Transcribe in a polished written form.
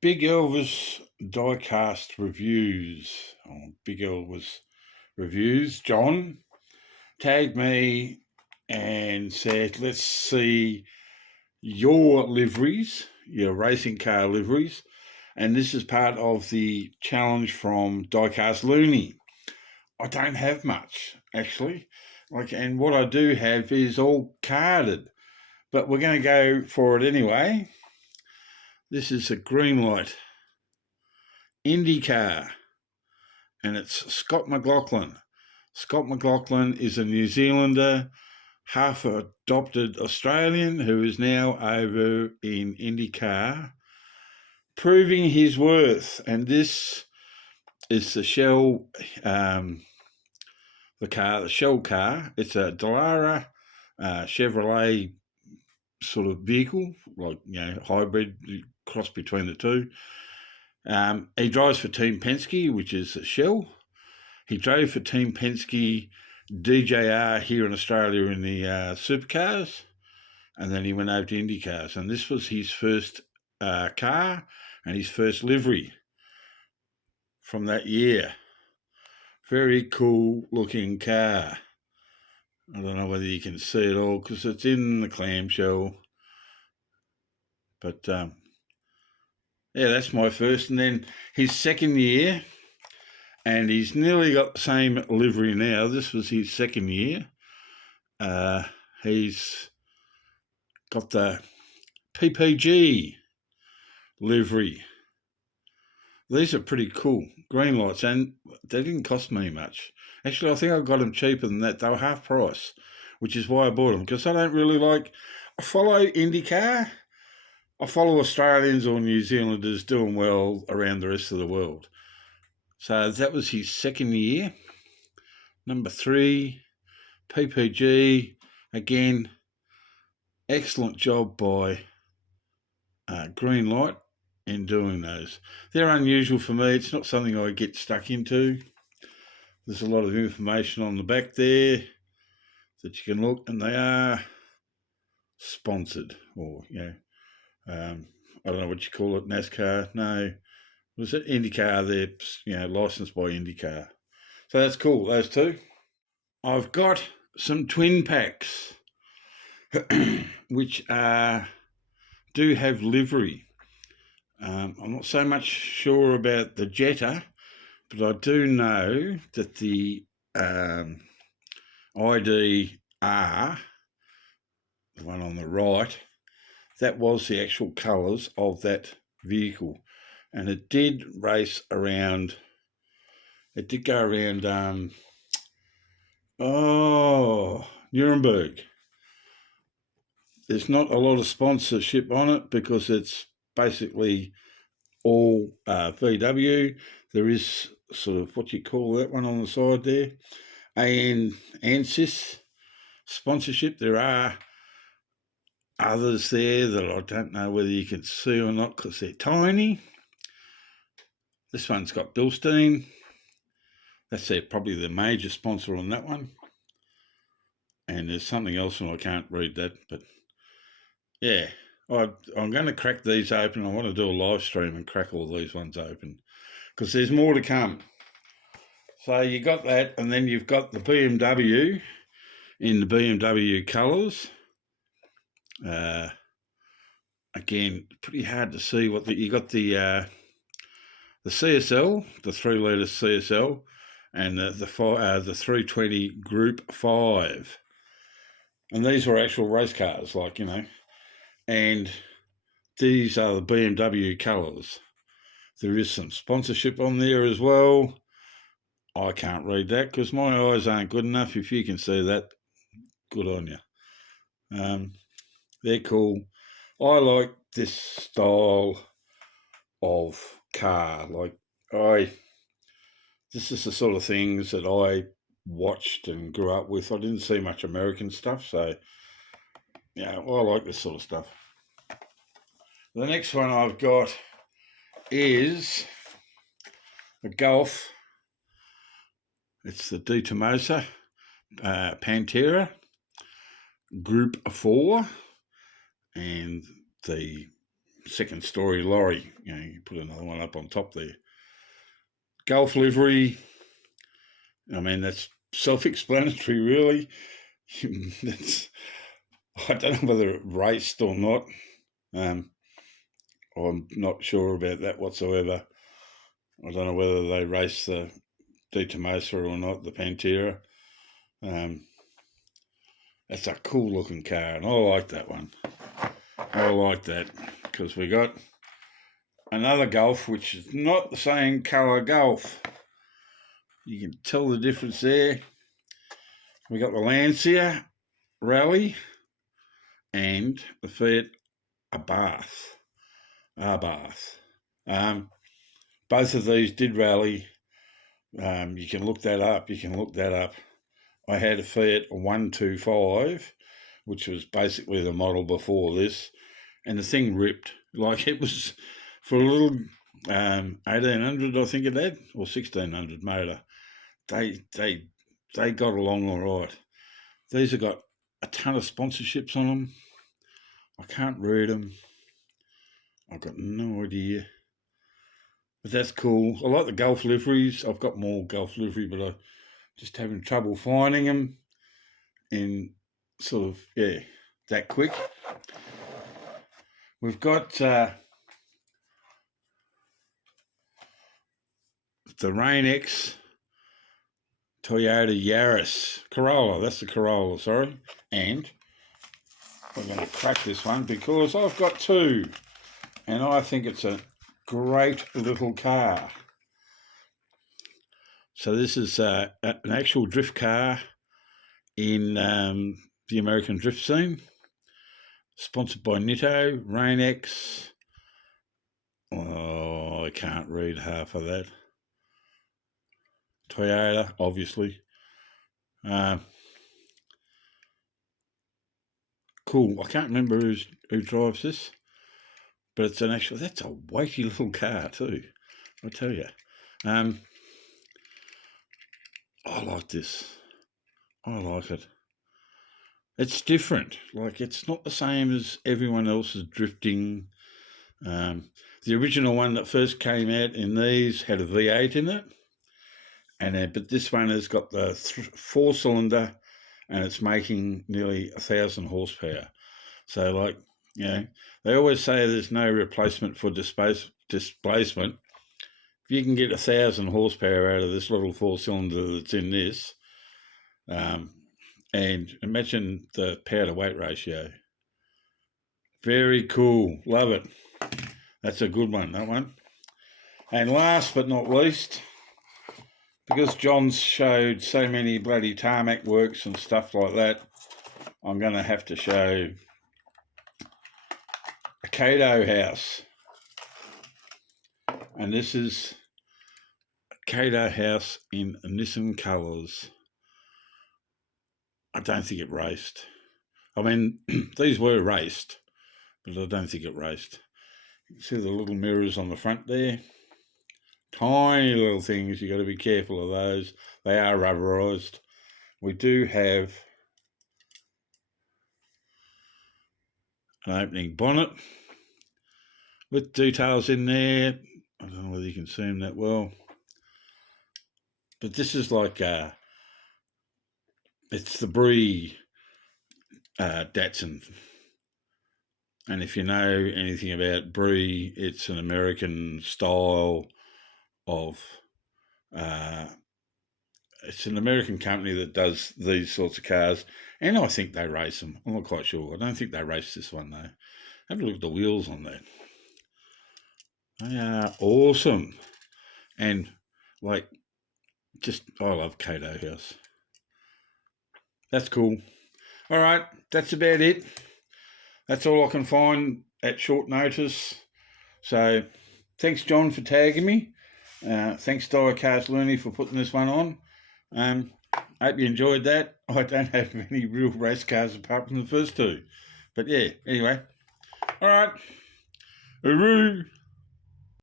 Big Elvis diecast reviews. Big Elvis reviews. John tagged me and said, let's see your liveries, your racing car liveries. And this is part of the challenge from Diecast Looney. I don't have much, actually. And what I do have is all carded. But we're going to go for it anyway. This is a green light Indy car, and it's Scott McLaughlin. Scott McLaughlin is a New Zealander, half adopted Australian who is now over in IndyCar, proving his worth. And this is the Shell, the Shell car. It's a Dallara Chevrolet sort of vehicle, hybrid cross between the two. He drives for Team Penske, which is Shell. He drove for Team Penske DJR here in Australia in the supercars, and then he went over to IndyCars. And this was his first car and his first livery from that year. Very cool looking car. I don't know whether you can see it all because it's in the clamshell. But yeah, that's my first. And then his second year, and he's nearly got the same livery now. This was his second year. He's got the PPG livery. These are pretty cool, green lights, and they didn't cost me much. Actually, I think I got them cheaper than that. They were half price, which is why I bought them, because I don't really I follow IndyCar. I follow Australians or New Zealanders doing well around the rest of the world. So that was his second year. Number 3, PPG. Again, excellent job by Greenlight in doing those. They're unusual for me. It's not something I get stuck into. There's a lot of information on the back there that you can look, and they are sponsored, or I don't know what you call it, NASCAR. No, was it IndyCar? They're licensed by IndyCar. So that's cool. Those two. I've got some twin packs, which do have livery. I'm not so much sure about the Jetta, but I do know that the IDR, the one on the right, that was the actual colours of that vehicle. And it did race around, it did go around, Nuremberg. There's not a lot of sponsorship on it because it's basically all VW. There is sort of, what you call that one on the side there, ANSYS sponsorship. There are others there that I don't know whether you can see or not because they're tiny. This one's got Bilstein. That's probably the major sponsor on that one. And there's something else, and I can't read that. But yeah, I'm going to crack these open. I want to do a live stream and crack all these ones open because there's more to come. So you got that, and then you've got the BMW in the BMW colours. Again, pretty hard to see what you got the CSL, the 3-litre CSL, and the 320 Group 5. And these were actual race cars, and these are the BMW colours. There is some sponsorship on there as well. I can't read that because my eyes aren't good enough. If you can see that, good on you. They're cool. I like this style of car. This is the sort of things that I watched and grew up with. I didn't see much American stuff, so I like this sort of stuff. The next one I've got is a Golf. It's the De Tomaso Pantera Group 4, and the second story lorry. You put another one up on top there. Gulf livery. I mean, that's self-explanatory, really. I don't know whether it raced or not. I'm not sure about that whatsoever. I don't know whether they raced the diecast or not, the Pantera. That's a cool looking car, and I like that one. I like that because we got another Golf, which is not the same colour Golf. You can tell the difference there. We got the Lancia Rally and the Fiat Abarth. Both of these did rally. You can look that up. I had a Fiat 125, which was basically the model before this, and the thing ripped. Like, it was for a little 1800, I think it had, or 1600 motor. They got along all right. These have got a ton of sponsorships on them. I can't read them. I've got no idea. But that's cool. I like the Gulf liveries. I've got more Gulf livery, but I'm just having trouble finding them in sort of, that quick. We've got the Rain-X Toyota Yaris. Corolla, that's the Corolla, sorry. And we're going to crack this one because I've got two. And I think it's a great little car. So this is an actual drift car in the American drift scene. Sponsored by Nitto, Rain-X. Oh, I can't read half of that. Toyota, obviously. Cool. I can't remember who drives this, but it's that's a weighty little car too, I tell you. I like this. I like it. It's different. Like, it's not the same as everyone else's drifting. The original one that first came out in these had a V8 in it, but this one has got the 4-cylinder, and it's making nearly 1,000 horsepower. So, like, they always say there's no replacement for displacement. If you can get 1,000 horsepower out of this little 4-cylinder that's in this, and imagine the power to weight ratio. Very cool. Love it. That's a good one, that one. And last but not least, because John's showed so many bloody tarmac works and stuff like that, I'm going to have to show a Kato house. And this is a Kato house in Nissan colours. I don't think it raced. I mean, these were raced, but I don't think it raced. You can see the little mirrors on the front there. Tiny little things, you got to be careful of those. They are rubberised. We do have an opening bonnet with details in there. I don't know whether you can see them that well, but this is like it's the Brie Datsun. And if you know anything about Brie, it's an American style of, it's an American company that does these sorts of cars, and I think they race them. I'm not quite sure. I don't think they race this one, though. Have a look at the wheels on that. They are awesome. And, like, I love Kato House. That's cool. All right, that's about it. That's all I can find at short notice. So, thanks, John, for tagging me. Thanks, Diecast Looney, for putting this one on. Hope you enjoyed that. I don't have any real race cars apart from the first two. But yeah, anyway. All right. Hooroo.